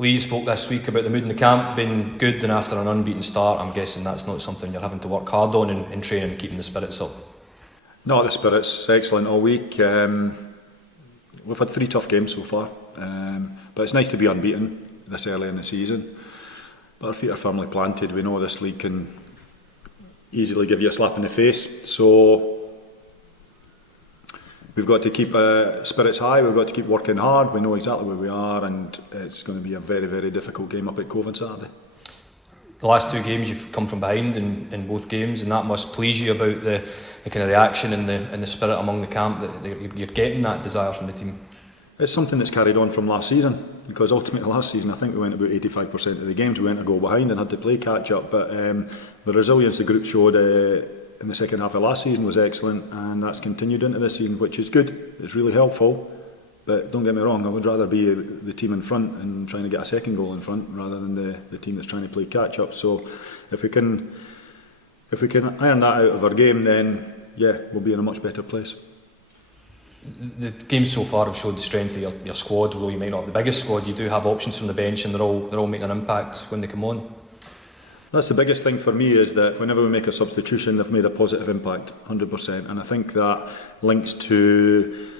Lee spoke this week about the mood in the camp being good, and after an unbeaten start, I'm guessing that's not something you're having to work hard on in training, keeping the spirits up. No, the spirit's excellent all week. We've had 3 tough games so far, but it's nice to be unbeaten this early in the season. But our feet are firmly planted. We know this league can easily give you a slap in the face, so we've got to keep spirits high. We've got to keep working hard. We know exactly where we are, and it's going to be a very, very difficult game up at Cove on Saturday. The last 2 games you've come from behind in both games, and that must please you about the kind of reaction and the spirit among the camp, that you're getting that desire from the team. It's something that's carried on from last season, because ultimately last season I think we went about 85% of the games we went a goal behind and had to play catch up, but the resilience the group showed in the second half of last season was excellent, and that's continued into this season, which is good. It's really helpful, but don't get me wrong, I would rather be the team in front and trying to get a second goal in front rather than the team that's trying to play catch up. So if we can iron that out of our game, then yeah, we'll be in a much better place. The games so far have showed the strength of your squad. Although you might not have the biggest squad, you do have options from the bench, and they're all making an impact when they come on. That's the biggest thing for me, is that whenever we make a substitution, they've made a positive impact, 100%. And I think that links to,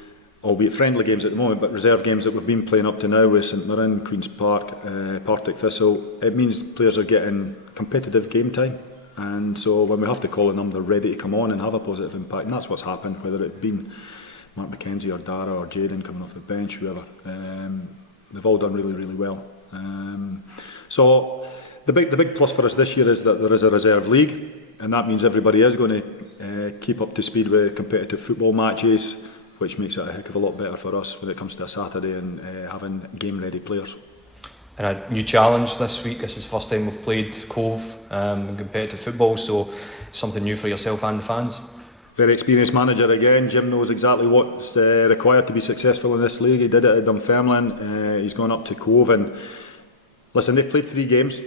albeit friendly games at the moment, but reserve games that we've been playing up to now with St Mirren, Queen's Park, Partick Thistle. It means players are getting competitive game time. And so when we have to call on them, they're ready to come on and have a positive impact. And that's what's happened, whether it been Mark McKenzie or Dara or Jaden coming off the bench, whoever. They've all done really, really well. So the big plus for us this year is that there is a reserve league, and that means everybody is going to keep up to speed with competitive football matches, which makes it a heck of a lot better for us when it comes to a Saturday and having game-ready players. And a new challenge this week. This is the first time we've played Cove in competitive football, so something new for yourself and the fans. Very experienced manager again. Jim knows exactly what's required to be successful in this league. He did it at Dunfermline. He's gone up to Cove, and listen, they've played 3 games,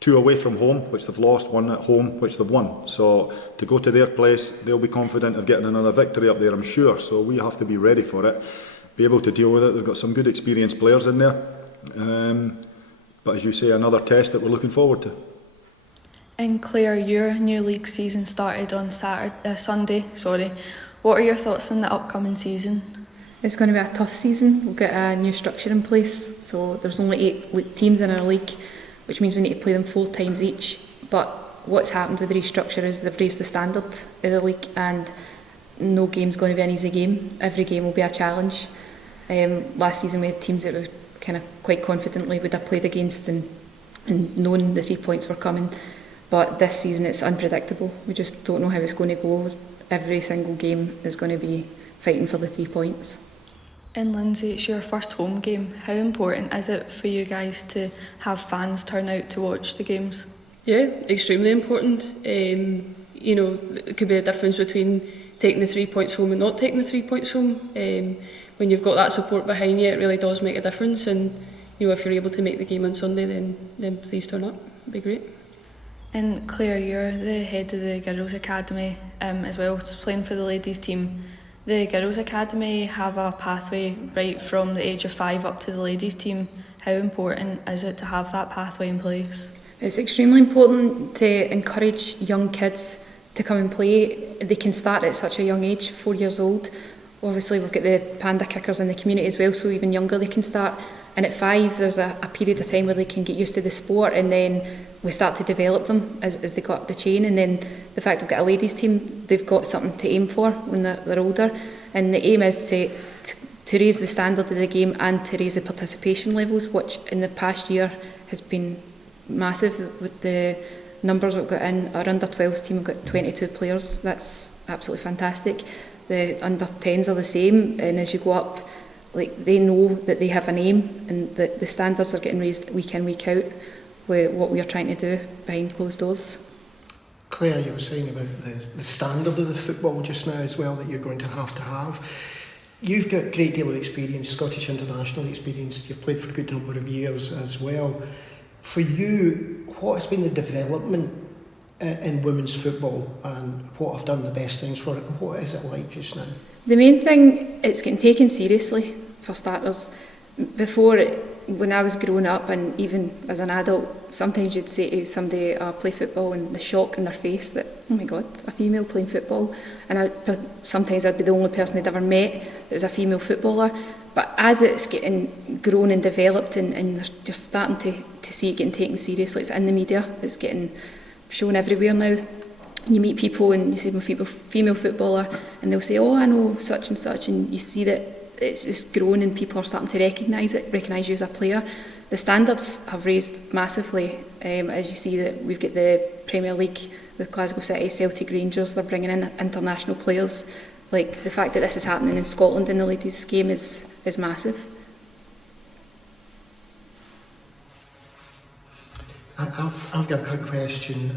2 away from home, which they've lost, 1 at home, which they've won. So to go to their place, they'll be confident of getting another victory up there, I'm sure. So we have to be ready for it, be able to deal with it. They've got some good experienced players in there. But as you say, another test that we're looking forward to. And Clare, your new league season started on Sunday. What are your thoughts on the upcoming season? It's going to be a tough season. We'll get a new structure in place. So there's only 8 teams in our league, which means we need to play them 4 times each. But what's happened with the restructure is they've raised the standard of the league, and no game's going to be an easy game. Every game will be a challenge. Last season we had teams that we kind of quite confidently would have played against and known the 3 points were coming. But this season it's unpredictable. We just don't know how it's going to go. Every single game is going to be fighting for the 3 points. And Lyndsey, it's your first home game. How important is it for you guys to have fans turn out to watch the games? Yeah, extremely important. It could be a difference between taking the 3 points home and not taking the 3 points home. When you've got that support behind you, it really does make a difference. And if you're able to make the game on Sunday, then please turn up. It'd be great. And Clare, you're the head of the Girls Academy as well, playing for the ladies team. The Girls Academy have a pathway right from the age of 5 up to the ladies team. How important is it to have that pathway in place? It's extremely important to encourage young kids to come and play. They can start at such a young age, 4 years old. Obviously we've got the panda kickers in the community as well, so even younger they can start. And at 5 there's a period of time where they can get used to the sport, and then we start to develop them as they go up the chain. And then the fact we've got a ladies team, they've got something to aim for when they're older, and the aim is to raise the standard of the game and to raise the participation levels, which in the past year has been massive. With the numbers we've got in our under 12s team, we've got 22 players. That's absolutely fantastic. The under 10s are the same, and as you go up, they know that they have an aim, and that the standards are getting raised week in, week out with what we are trying to do behind closed doors. Clare, you were saying about the standard of the football just now as well that you're going to have. You've got a great deal of experience, Scottish international experience. You've played for a good number of years as well. For you, what has been the development in women's football, and what have done the best things for it, and what is it like just now? The main thing, it's getting taken seriously, for starters. Before, when I was growing up, and even as an adult, sometimes you'd say to somebody, play football, and the shock in their face that, oh my God, a female playing football. And sometimes I'd be the only person they'd ever met that was a female footballer. But as it's getting grown and developed, and they're just starting to see it getting taken seriously, it's in the media, it's getting shown everywhere now. You meet people and you say, I'm a female footballer, and they'll say, oh, I know such and such, and you see that it's grown and people are starting to recognise you as a player. The standards have raised massively, as you see that we've got the Premier League with Glasgow City, Celtic, Rangers, they're bringing in international players. Like, the fact that this is happening in Scotland in the ladies' game is massive. I've got a quick question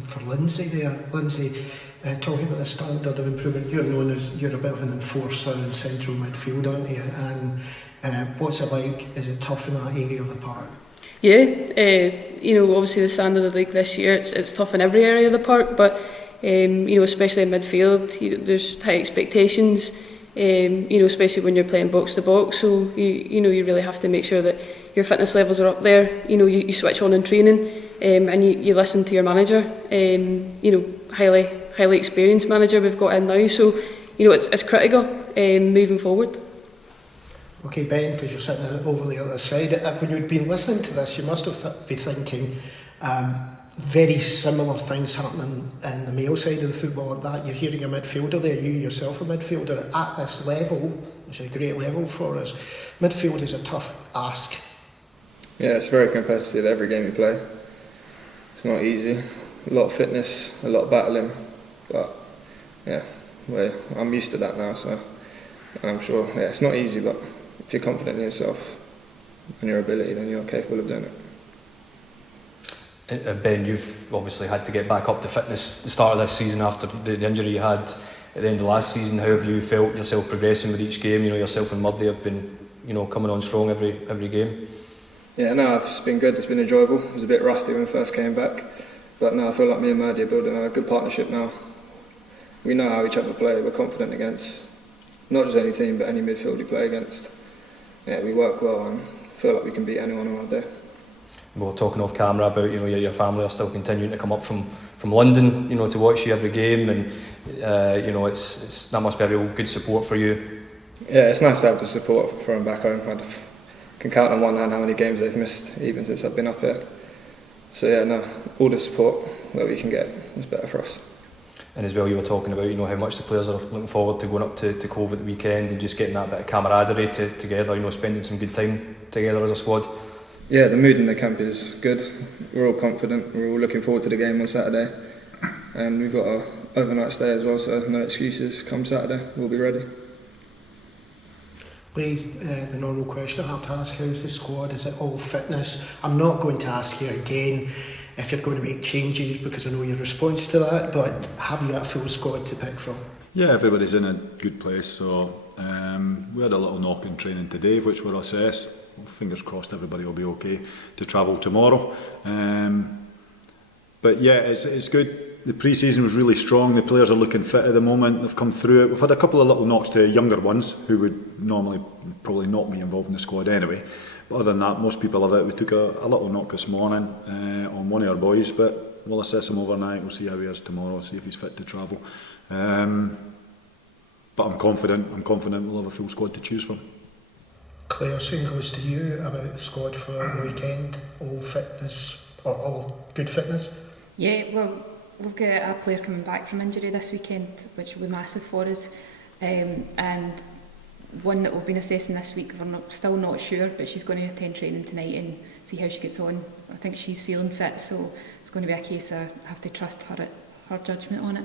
for Lyndsey there. Lyndsey, talking about the standard of improvement, you're known as, you're a bit of an enforcer in central midfield, aren't you? And what's it like? Is it tough in that area of the park? Yeah, obviously the standard of the league this year, it's tough in every area of the park, but especially in midfield, there's high expectations, especially when you're playing box to box, so you really have to make sure that your fitness levels are up there. You switch on in training, and you listen to your manager. Highly experienced manager we've got in now, so it's critical moving forward. Okay, Ben, because you're sitting over the other side, when you'd been listening to this, you must have been thinking very similar things happening in the male side of the football like that. You're hearing a midfielder there, you yourself a midfielder at this level, which is a great level for us. Midfield is a tough ask. Yeah, it's very competitive every game you play. It's not easy. A lot of fitness, a lot of battling, but yeah, I'm used to that now, so I'm sure, it's not easy, but if you're confident in yourself and your ability, then you're capable of doing it. Ben, you've obviously had to get back up to fitness the start of this season after the injury you had at the end of last season. How have you felt yourself progressing with each game? Yourself and Murdy have been, coming on strong every game. Yeah, no, it's been good. It's been enjoyable. I was a bit rusty when I first came back, but now I feel like me and Murdy are building a good partnership now. We know how each other play. We're confident against not just any team, but any midfield you play against. Yeah, we work well and feel like we can beat anyone on our day. We were talking off camera about your family are still continuing to come up from London, to watch you every game, and it's that must be a real good support for you. Yeah, it's nice to have the support from back home. I can count on one hand how many games they've missed, even since I've been up here. So yeah, no, all the support that we can get is better for us. And as well, you were talking about how much the players are looking forward to going up to Cove at the weekend and just getting that bit of camaraderie together, spending some good time together as a squad. Yeah, the mood in the camp is good. We're all confident. We're all looking forward to the game on Saturday, and we've got an overnight stay as well, so no excuses. Come Saturday, we'll be ready. Lee, the normal question I have to ask, how's the squad? Is it all fitness? I'm not going to ask you again if you're going to make changes, because I know your response to that, but have you got a full squad to pick from? Yeah, everybody's in a good place, so we had a little knock in training today, which we'll assess. Fingers crossed everybody will be okay to travel tomorrow. But yeah, it's good. The pre-season was really strong. The players are looking fit at the moment. They've come through it. We've had a couple of little knocks to younger ones who would normally probably not be involved in the squad anyway. But other than that, most people have it. We took a little knock this morning on one of our boys, but we'll assess him overnight. We'll see how he is tomorrow, see if he's fit to travel. But I'm confident we'll have a full squad to choose from. Clare, same goes to you about the squad for the weekend. All fitness, or all good fitness? Yeah, well, we've got a player coming back from injury this weekend, which will be massive for us, and one that we've been assessing this week, we're still not sure, but she's going to attend training tonight and see how she gets on. I think she's feeling fit, so it's going to be a case of I have to trust her judgment on it.